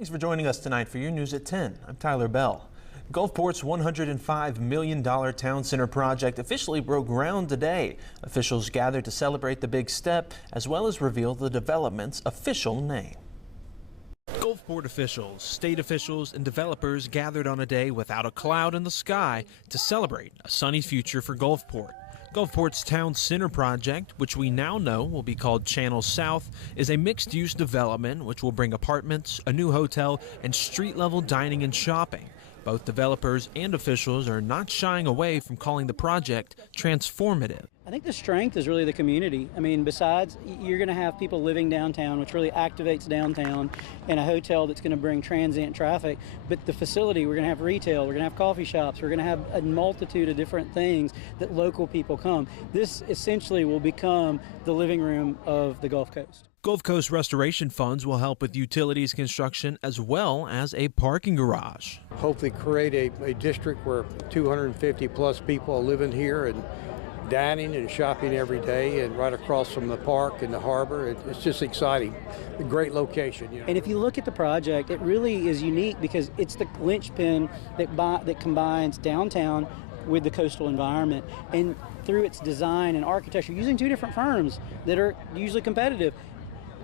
Thanks for joining us tonight for your news at 10. I'm Tyler Bell. Gulfport's $105 million town center project officially broke ground today. Officials gathered to celebrate the big step as well as reveal the development's official name. Gulfport officials, state officials, and developers gathered on a day without a cloud in the sky to celebrate a sunny future for Gulfport. Gulfport's town center project, which we now know will be called Channel South, is a mixed-use development which will bring apartments, a new hotel, and street-level dining and shopping. Both developers and officials are not shying away from calling the project transformative. I think the strength is really the community. I mean, besides, you're going to have people living downtown, which really activates downtown, and a hotel that's going to bring transient traffic. But the facility, we're going to have retail, we're going to have coffee shops, we're going to have a multitude of different things that local people come. This essentially will become the living room of the Gulf Coast. Gulf Coast restoration funds will help with utilities construction as well as a parking garage. Hopefully create a district where 250 plus people are living here and dining and shopping every day, and right across from the park and the harbor. It's just exciting. A great location. You know. And if you look at the project, it really is unique because it's the linchpin that combines downtown with the coastal environment, and through its design and architecture, using two different firms that are usually competitive,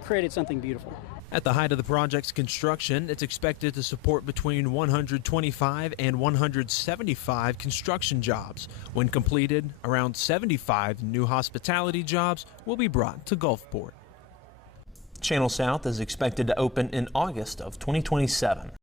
created something beautiful. At the height of the project's construction, it's expected to support between 125 and 175 construction jobs. When completed, around 75 new hospitality jobs will be brought to Gulfport. Channel South is expected to open in August of 2027.